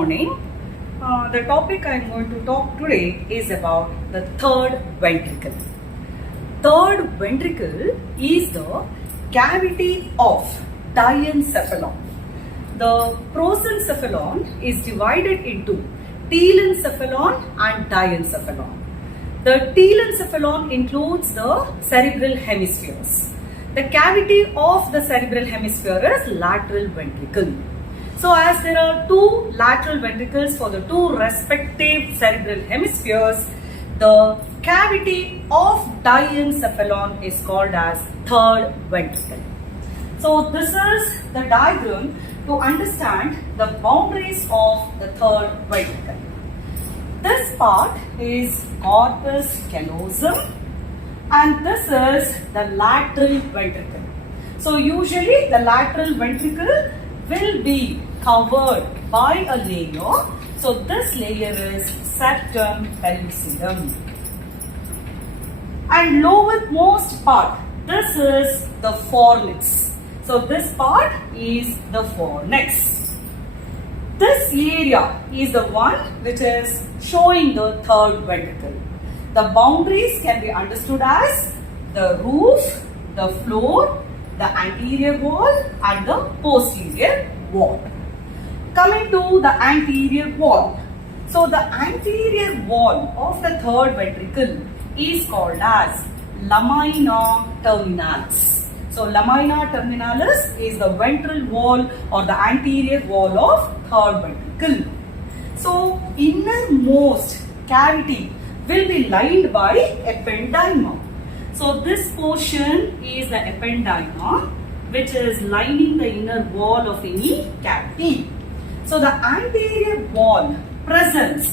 morning. The topic I am going to talk today is about the third ventricle. Third ventricle is the cavity of diencephalon. The prosencephalon is divided into telencephalon and diencephalon. The telencephalon includes the cerebral hemispheres. The cavity of the cerebral hemisphere is lateral ventricle. So as there are two lateral ventricles for the two respective cerebral hemispheres, the cavity of diencephalon is called as third ventricle. So this is the diagram to understand the boundaries of the third ventricle. This part is corpus callosum and this is the lateral ventricle. So usually the lateral ventricle will be covered by a layer. So this layer is septum pellucidum. And lowermost part, this is the fornix. So this part is the fornix. This area is the one which is showing the third ventricle. The boundaries can be understood as the roof, the floor, the anterior wall and the posterior wall. Coming to the anterior wall. So the anterior wall of the third ventricle is called as lamina terminalis. So lamina terminalis is the ventral wall or the anterior wall of third ventricle. So innermost cavity will be lined by ependyma. So this portion is the ependyma which is lining the inner wall of any cavity. So the anterior wall presents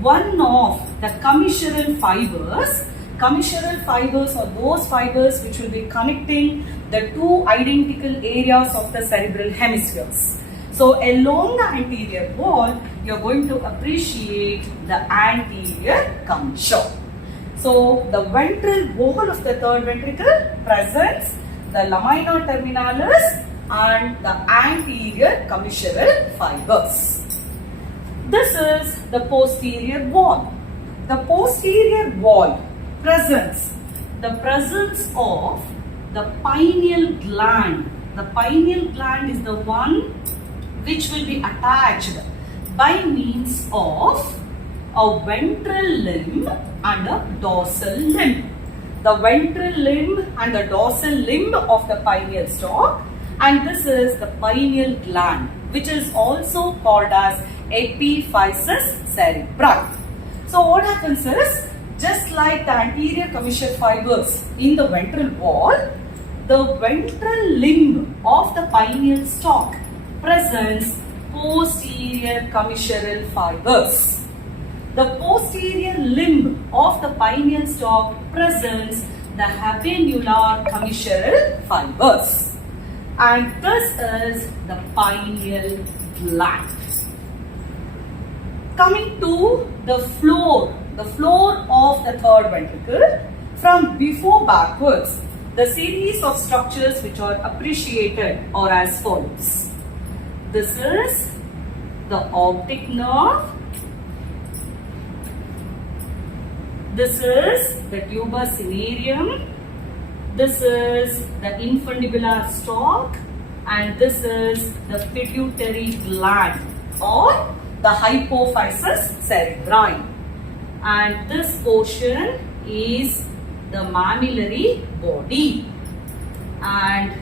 one of the commissural fibers. Commissural fibers are those fibers which will be connecting the two identical areas of the cerebral hemispheres. So along the anterior wall, you are going to appreciate the anterior commissure. So the ventral wall of the third ventricle presents the lamina terminalis and the anterior commissural fibers. This is the posterior wall. The posterior wall presents the presence of the pineal gland. The pineal gland is the one which will be attached by means of a ventral limb and a dorsal limb. The ventral limb and the dorsal limb of the pineal stalk, and this is the pineal gland which is also called as epiphysis cerebri. So what happens is, just like the anterior commissure fibers in the ventral wall, the ventral limb of the pineal stalk presents posterior commissural fibers. The posterior limb of the pineal stalk presents the habenular commissural fibers. And this is the pineal gland. Coming to the floor of the third ventricle, from before backwards, the series of structures which are appreciated are as follows. This is the optic nerve. This is the tuber cinereum. This is the infundibular stalk. And this is the pituitary gland or the hypophysis cerebri. And this portion is the mammillary body. And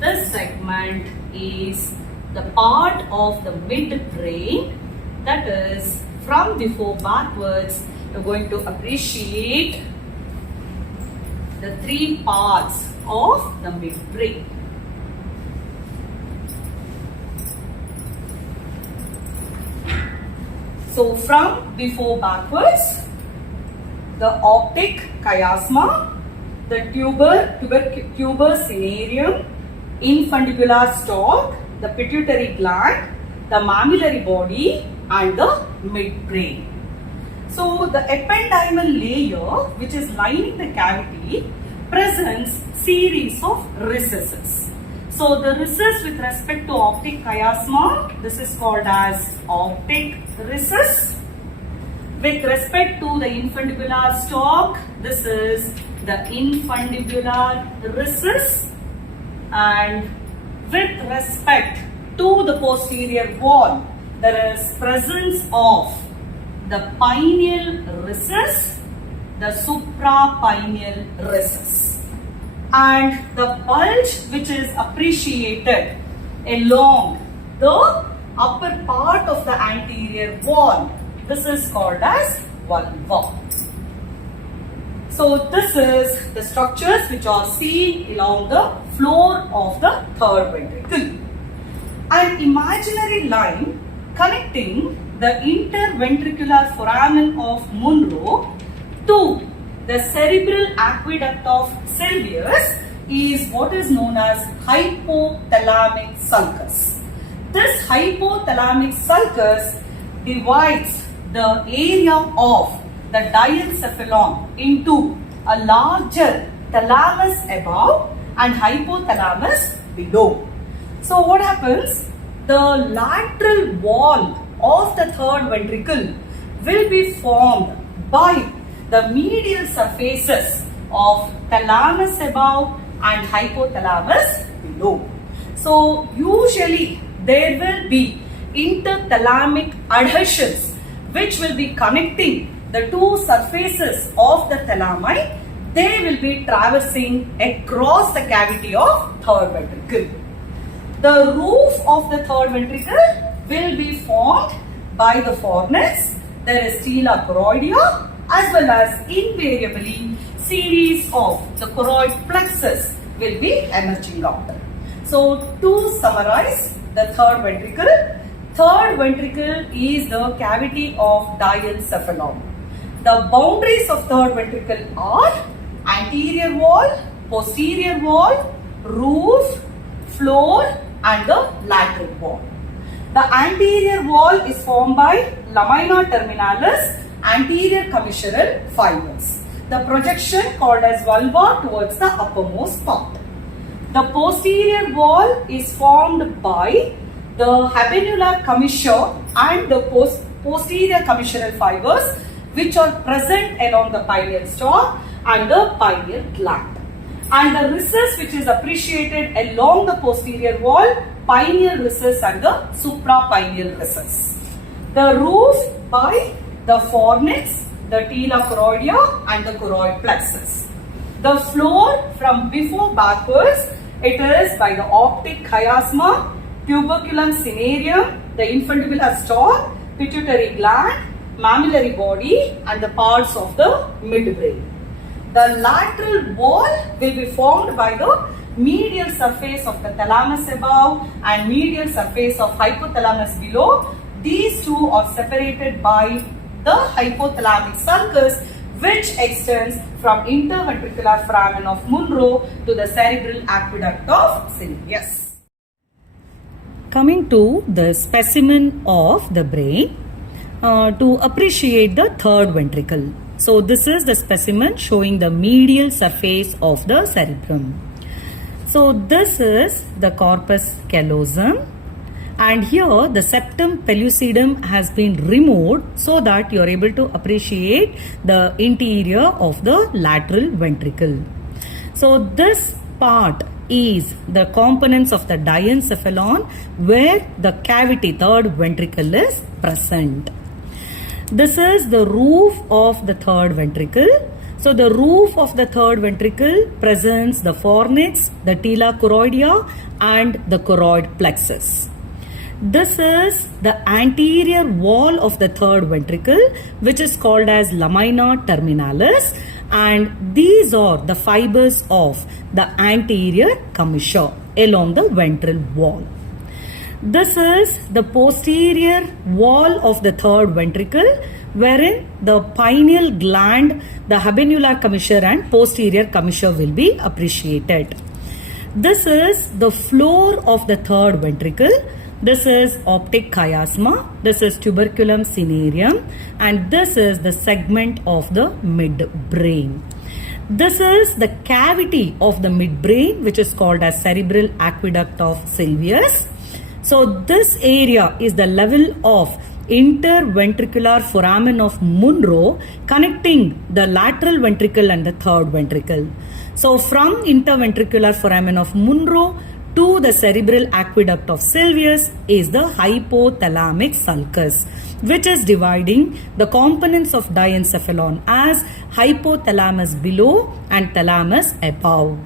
this segment is the part of the midbrain, that is from before backwards. You're going to appreciate the three parts of the midbrain. So from before backwards, the optic chiasma, the tuber cinereum, infundibular stalk, the pituitary gland, the mammillary body and the midbrain. So the ependymal layer which is lining the cavity presents series of recesses. So So the recess with respect to optic chiasma, this is called as optic recess. With respect to the infundibular stalk, this is the infundibular recess. And with respect to the posterior wall, there is presence of the pineal recess, the suprapineal recess, and the bulge which is appreciated along the upper part of the anterior wall. This is called as vulva. So this is the structures which are seen along the floor of the third ventricle. An imaginary line connecting the interventricular foramen of Monro to the cerebral aqueduct of Sylvius is what is known as hypothalamic sulcus. This hypothalamic sulcus divides the area of the diencephalon into a larger thalamus above and hypothalamus below. So what happens? The lateral wall of the third ventricle will be formed by the medial surfaces of thalamus above and hypothalamus below. So usually there will be interthalamic adhesions which will be connecting the two surfaces of the thalami. They will be traversing across the cavity of third ventricle. The roof of the third ventricle will be formed by the fornix. There is stela choroidea, as well as invariably series of the choroid plexus will be emerging out. So to summarize the third ventricle is the cavity of diencephalon. The boundaries of third ventricle are anterior wall, posterior wall, roof, floor and the lateral wall. The anterior wall is formed by lamina terminalis anterior commissural fibers. The projection called as vulva towards the uppermost part. The posterior wall is formed by the habenular commissure and the posterior commissural fibers which are present along the pineal stalk and the pineal gland. And the recess which is appreciated along the posterior wall, pineal recess and the suprapineal recess. The roof by the fornix, the tela choroidea and the choroid plexus. The floor from before backwards, it is by the optic chiasma, tuberculum cinereum, the infundibular stalk, pituitary gland, mammillary body and the parts of the midbrain. The lateral wall will be formed by the medial surface of the thalamus above and medial surface of hypothalamus below. These two are separated by the hypothalamic sulcus which extends from interventricular foramen of Monro to the cerebral aqueduct of Sylvius. Coming to the specimen of the brain to appreciate the third ventricle. So this is the specimen showing the medial surface of the cerebrum. So this is the corpus callosum, and here the septum pellucidum has been removed so that you are able to appreciate the interior of the lateral ventricle. So this part is the components of the diencephalon where the cavity third ventricle is present. This is the roof of the third ventricle. So the roof of the third ventricle presents the fornix, the tela choroidea and the choroid plexus. This is the anterior wall of the third ventricle which is called as lamina terminalis, and these are the fibers of the anterior commissure along the ventral wall. This is the posterior wall of the third ventricle wherein the pineal gland, the habenular commissure and posterior commissure will be appreciated. This is the floor of the third ventricle. This is optic chiasma, this is tuberculum cinereum and this is the segment of the midbrain. This is the cavity of the midbrain, which is called as cerebral aqueduct of Sylvius. So this area is the level of interventricular foramen of Monro, connecting the lateral ventricle and the third ventricle. So from interventricular foramen of Monro to the cerebral aqueduct of Sylvius is the hypothalamic sulcus, which is dividing the components of diencephalon as hypothalamus below and thalamus above.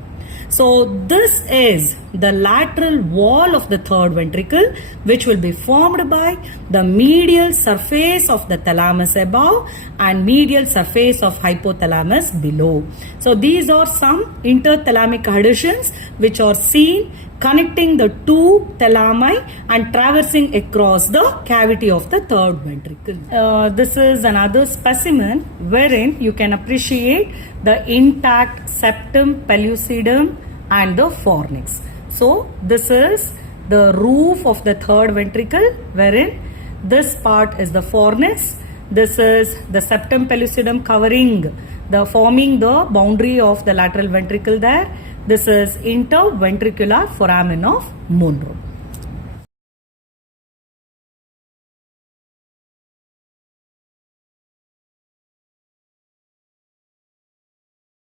So this is the lateral wall of the third ventricle, which will be formed by the medial surface of the thalamus above and medial surface of hypothalamus below. So these are some interthalamic adhesions which are seen connecting the two thalami and traversing across the cavity of the third ventricle. This is another specimen wherein you can appreciate the intact septum pellucidum and the fornix. So this is the roof of the third ventricle, wherein this part is the fornix. This is the septum pellucidum forming the boundary of the lateral ventricle there. This is interventricular foramen of Monro.